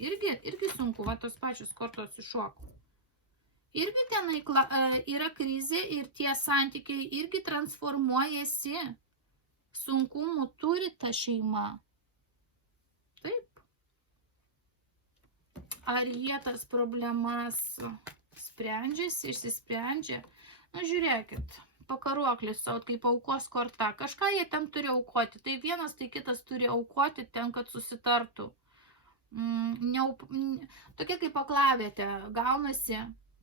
Irgi sunku, va tos pačios kortos iššoko. Irgi ten yra krizė ir tie santykiai irgi transformuojasi. Sunkumų turi ta šeima. Taip. Ar jie tas problemas išsisprendžia? Žiūrėkit, pakaruoklis savo kaip aukos korta. Kažką jie ten turi aukoti. Tai vienas, tai kitas turi aukoti ten, kad susitartų. Tokia kaip aklavietė gaunasi,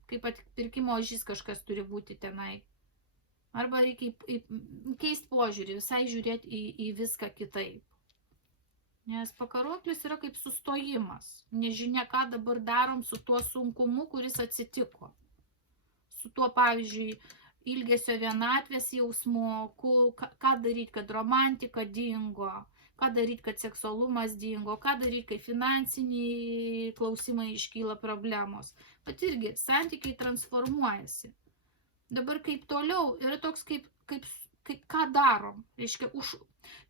kaip atpirkimo ožys kažkas turi būti tenai. Arba reikia keisti požiūrį, visai žiūrėti į viską kitaip. Nes pakaruoklis yra kaip sustojimas. Nežinia, ką dabar darom su tuo sunkumu, kuris atsitiko. Su tuo, pavyzdžiui, ilgesio vienatvės jausmu, ką daryti, kad romantika dingo, ką daryti, kad seksualumas dingo, ką daryti, kai finansiniai klausimai iškyla problemos. Bet irgi santykiai transformuojasi. Dabar kaip toliau, yra toks ką darom, reiškia,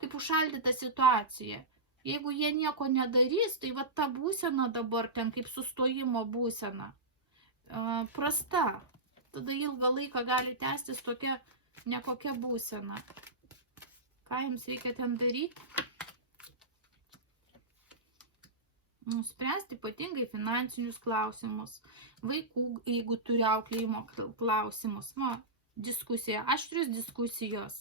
kaip užšaldyta situacija. Jeigu jie nieko nedarys, tai va ta būsena dabar ten kaip sustojimo būsena prasta. Tada ilgą laiką gali tęstis tokia nekokia būsena. Ką jums reikia ten daryti? Spręsti ypatingai finansinius klausimus, vaikų, jeigu turi auklėjimo klausimus, diskusija, aštrios diskusijos.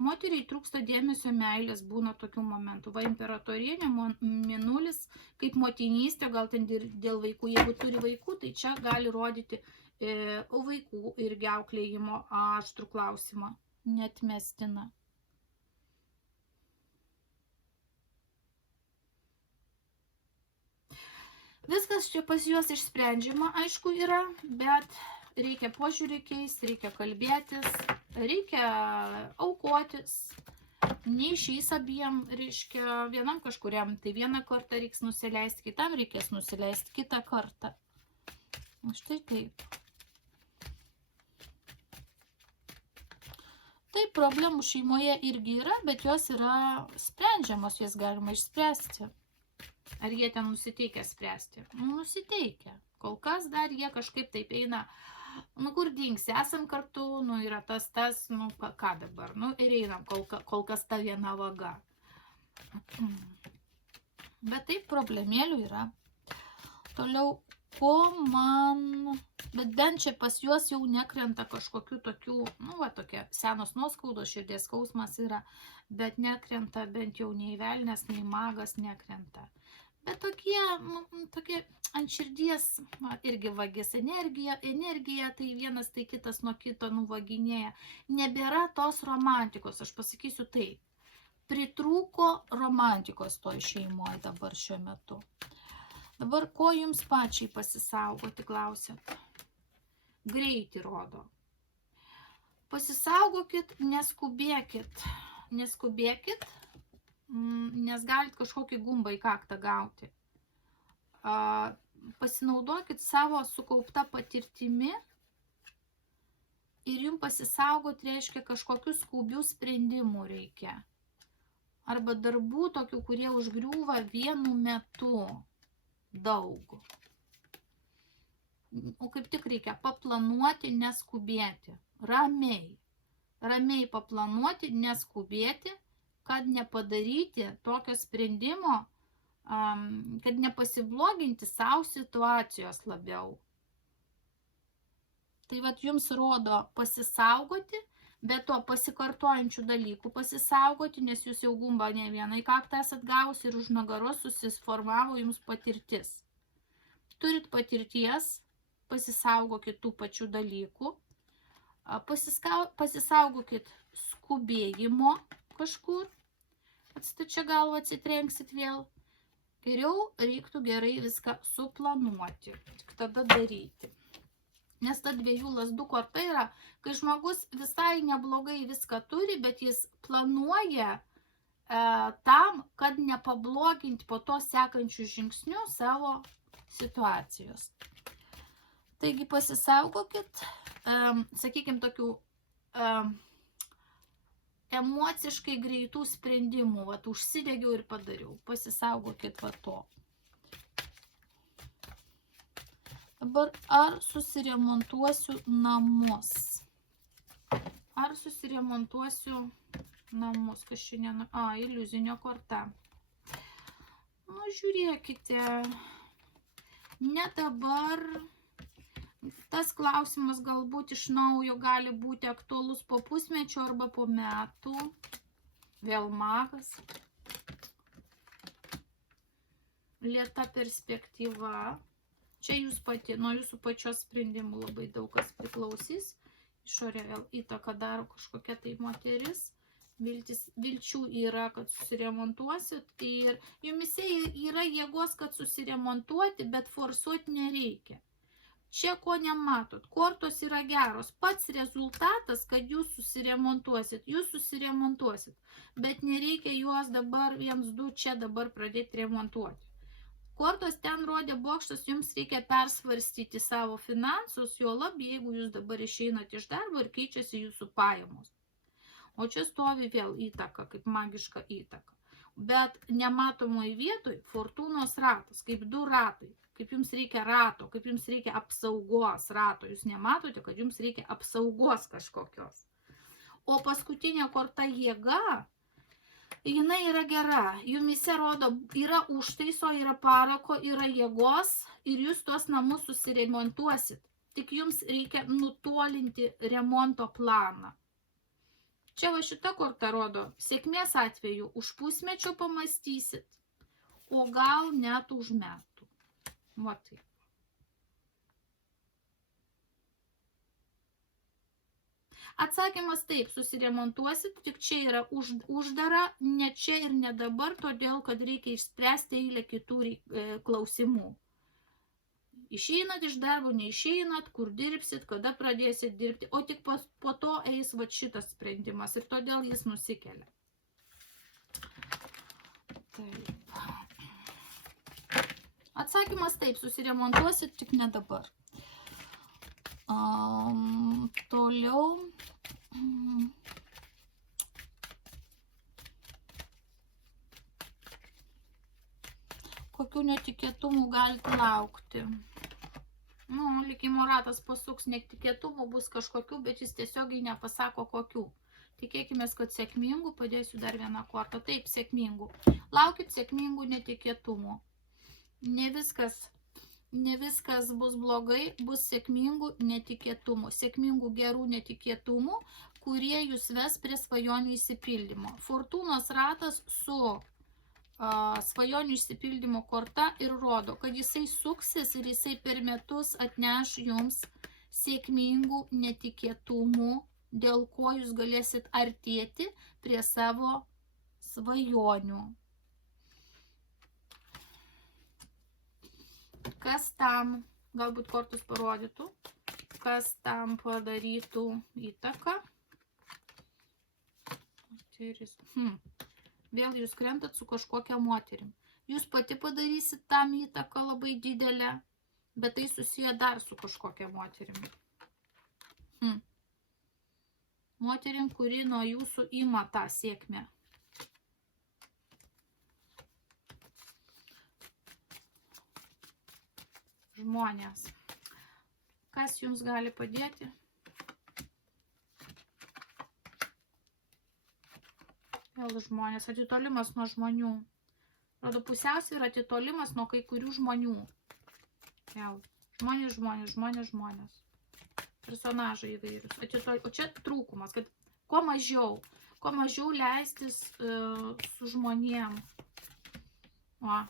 Moteriai trūksta dėmesio, meilės, būna tokių momentų. Va, imperatorienė, mėnulis, kaip motinystė, gal ten dėl vaikų. Jeigu turi vaikų, tai čia gali rodyti vaikų irgi auklėjimo aštrų klausimą. Neatmestina. Viskas čia pas juos išsprendžiama, aišku, yra, bet reikia požiūrį keisti, reikia kalbėtis, reikia aukotis. Neišeis abiem, reiškia, vienam kažkuriam, tai vieną kartą reiks nusileisti, kitam reikės nusileisti kitą kartą. Štai taip. Taip, problemų šeimoje irgi yra, bet jos yra sprendžiamos, jas galima išspręsti. Ar jie ten nusiteikia spręsti? Nusiteikia. Kol kas dar jie kažkaip taip eina, kur dingsi, esam kartu, yra tas, ką dabar, ir einam, kol kas ta viena vaga. Bet taip, problemėlių yra. Toliau, bet bent čia pas juos jau nekrenta kažkokių tokių, tokie senos nuoskaudos, širdies skausmas yra, bet nekrenta bent jau nei velnias, nei magas nekrenta. Bet tokie ant širdies irgi vagis energija, tai vienas, tai kitas nuo kito nuvaginėja. Nebėra tos romantikos, aš pasakysiu taip. Pritrūko romantikos toj šeimoje dabar šiuo metu. Dabar ko jums pačiai pasisaugoti, klausėt? Greitį rodo. Pasisaugokit, neskubėkit. Neskubėkit, nes galit kažkokį gumbą į kaktą gauti. Pasinaudokit savo sukauptą patirtimi ir jums pasisaugoti reiškia kažkokių skubių sprendimų reikia. Arba darbų tokių, kurie užgriūva vienu metu. Daug. O kaip tik reikia paplanuoti, neskubėti. Ramiai. Ramiai paplanuoti, neskubėti, kad nepadaryti tokio sprendimo, kad nepasibloginti savo situacijos labiau. Tai vat jums rodo pasisaugoti, bet to pasikartojančių dalykų pasisaugoti, nes jūs jau gumbą ne vieną į kaktą esat gausi ir už nugaros susiformavo jums patirtis. Turit patirties, pasisaugokit tų pačių dalykų, pasisaugokit skubėjimo kažkur, atstačia galvą atsitrenksit vėl. Geriau reiktų gerai viską suplanuoti, tik tada daryti. Nes ta dviejų lazdų korta yra, kai žmogus visai neblogai viską turi, bet jis planuoja tam, kad nepabloginti po to sekančių žingsnių savo situacijos. Taigi pasisaugokit, sakykime, tokių emociškai greitų sprendimų, užsidegiau ir padariau, pasisaugokit to. Dabar ar susiremontuosiu namus? Ar susiremontuosiu namus? Kas šiandien? Iliuzinio korta. Žiūrėkite. Ne dabar. Tas klausimas galbūt iš naujo gali būti aktualus po pusmečio arba po metų. Vėl magas. Lėta perspektyva. Čia jūs pati, nuo jūsų pačios sprendimų labai daug kas priklausys. Išorė vėl įtaką daro kažkokia tai moteris. Vilčių yra, kad susiremontuosit ir jumise yra jėgos, kad susiremontuoti, bet forsuoti nereikia. Čia ko nematot, kortos yra geros. Pats rezultatas, kad jūs susiremontuosit, bet nereikia juos dabar 1-2 čia dabar pradėti remontuoti. Kortos ten rodė bokštas, jums reikia persvarstyti savo finansus, jo labiau, jeigu jūs dabar išeinat iš darbo ir keičiasi jūsų pajamos. O čia stovi vėl įtaka, kaip magiška įtaka. Bet nematomoje vietoje fortūnos ratas, kaip 2 ratai. kaip jums reikia rato, kaip jums reikia apsaugos rato. Jūs nematote, kad jums reikia apsaugos kažkokios. O paskutinė korta jėga, jinai yra gera. Jumise rodo, yra užtaiso, yra parako, yra jėgos ir jūs tuos namus susiremontuosit. Tik jums reikia nutolinti remonto planą. Čia va šita korta rodo, sėkmės atveju už pusmečio pamastysit, o gal net už metų. Va taip. Atsakymas taip, susiremontuosit, tik čia yra uždara, ne čia ir ne dabar, todėl, kad reikia išspręsti eilę kitų klausimų. Išeinat iš darbo, neišeinat, kur dirbsit, kada pradėsit dirbti, o tik po to eis va šitas sprendimas ir todėl jis nusikelia. Taip. Atsakymas taip, susiremontuosit, tik ne dabar. Toliau. Kokių netikėtumų galite laukti? Likimo ratas pasuks, netikėtumų bus kažkokių, bet jis tiesiogiai nepasako kokių. Tikėkime, kad sėkmingų, padėsiu dar vieną kortą. Taip, sėkmingų. Laukit sėkmingų netikėtumų. Ne viskas bus blogai, bus sėkmingų netikėtumų. Sėkmingų gerų netikėtumų, kurie jūs ves prie svajonių įsipildymo. Fortūnos ratas su svajonių išsipildymo korta ir rodo, kad jisai suksis ir jisai per metus atneš jums sėkmingų netikėtumų, dėl ko jūs galėsit artėti prie savo svajonių. Kas tam, galbūt kortus parodytų, kas tam padarytų įtaką? Vėl jūs krentat su kažkokia moterim. Jūs pati padarysit tam įtaką labai didelę, bet tai susiję dar su kažkokia moterim. Moterim, kuri nuo jūsų ima tą sėkmę. Žmonės. Kas jums gali padėti? Vėl žmonės, atitolimas nuo žmonių. Rodo pusiausvyrą atitolimas nuo kai kurių žmonių. Vėl. Žmonės. Personažai įvairius. O čia trūkumas, kad kuo mažiau leistis su žmonėm.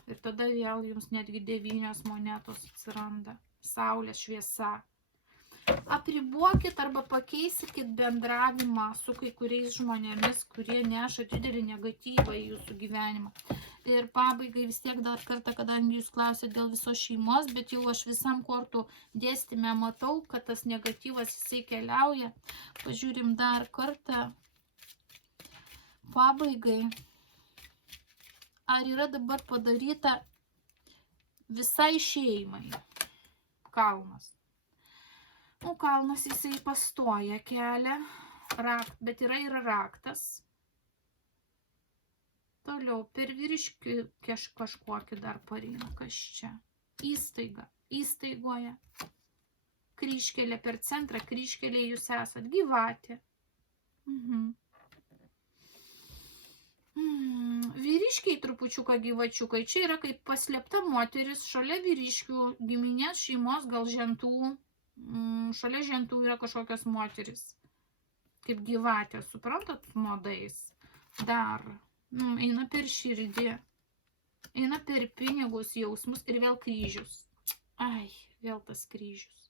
Ir tada vėl jums netgi 9 monetos atsiranda. Saulės šviesa. Apribokit arba pakeisikit bendravimą su kai kuriais žmonėmis, kurie neša didelį negatyvą į jūsų gyvenimą. Ir pabaigai vis tiek dar kartą, kadangi jūs klausėte dėl visos šeimos, bet jau aš visam kortų dėstyme matau, kad tas negatyvas jisai keliauja. Pažiūrim dar kartą. Pabaigai. Ar yra dabar padaryta visai šeimai? Kalnas. Kalnas jisai pastoja kelią, bet yra ir raktas. Toliau, per vyriškį kažkokį dar pareina, kas čia. Įstaiga, įstaigoje. Kryžkelė per centrą, kryžkelė jūs esat, gyvatė. Vyriškiai trupučiuką gyvačiukai, čia yra kaip paslėpta moteris, šalia vyriškių, giminės, šeimos, gal žentų. Šalia žentų yra kažkokios moteris, kaip gyvatė, suprantat, modais. Dar, eina per širdį, eina per pinigus, jausmus ir vėl kryžius. Vėl tas kryžius.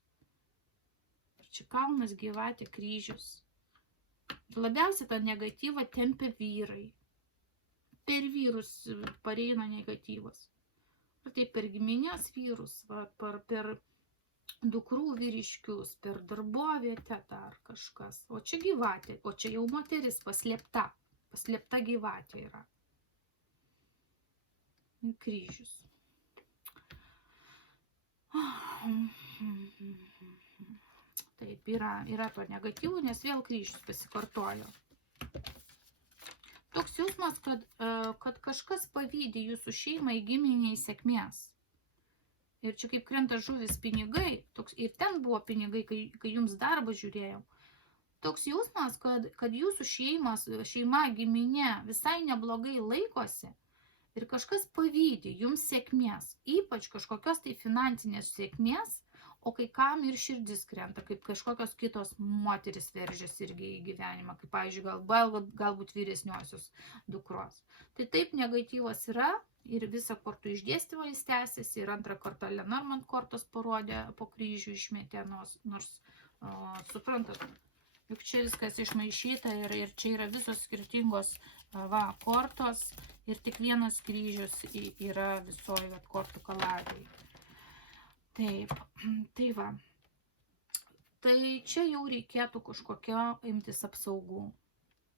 Čia kalnas, gyvatė, kryžius. Labiausiai tą negatyvą tempia vyrai. Per vyrus pareina negatyvas. Ar tai per giminės vyrus, per dukrų vyriškius, per darbovietę dar kažkas. O čia gyvatė, o čia jau moteris paslėpta. Paslėpta gyvatė yra. Kryžius. Taip, yra to negatyvų, nes vėl kryžius pasikartojo. Toks jausmas, kad kažkas pavydi jūsų šeimai, giminiai sėkmės. Ir čia kaip krenta žuvis pinigai, toks, ir ten buvo pinigai, kai jums darbą žiūrėjau. Toks jausmas, kad jūsų šeima, giminė visai neblogai laikosi ir kažkas pavydi jums sėkmės, ypač kažkokios tai finansinės sėkmės, o kai kam ir širdis krenta, kaip kažkokios kitos moteris veržiasi irgi į gyvenimą, kaip, pavyzdžiui, galbūt vyresniosios dukros. Tai taip negatyvas yra ir visą kortų išdėstymą jis tęsiasi ir antrą kartą Lenormand kortos parodė, po kryžių išmetė, nors suprantat, juk čia viskas išmaišyta ir čia yra visos skirtingos kortos ir tik vienas kryžius yra visoje kortų kaladėje. Taip, tai va. Tai čia jau reikėtų kažkokio imtis apsaugų.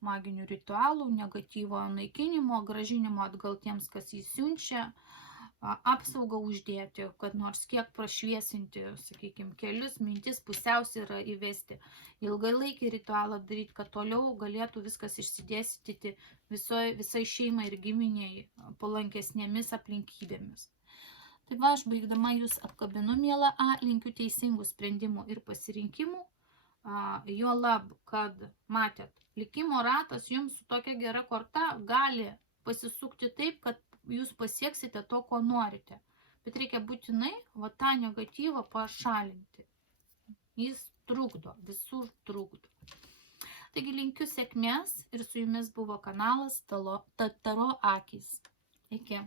Maginių ritualų, negatyvo naikinimo, gražinimo atgal tiems, kas jį siunčia, apsaugą uždėti, kad nors kiek prašviesinti, sakykime, kelius, mintis, pusiausvyrą įvesti, ilgalaikį ritualą daryti, kad toliau galėtų viskas išsidėstyti visai šeimai ir giminiai palankesnėmis aplinkybėmis. Tai va, aš baigdama jūs apkabinu, miela A, linkiu teisingų sprendimų ir pasirinkimų, juolab, kad matėt, likimo ratas jums su tokia gera korta gali pasisukti taip, kad jūs pasieksite to, ko norite. Bet reikia būtinai tą negatyvą pašalinti. Jis trukdo, visur trukdo. Taigi linkiu sėkmės ir su jumis buvo kanalas Taro Akys. Iki.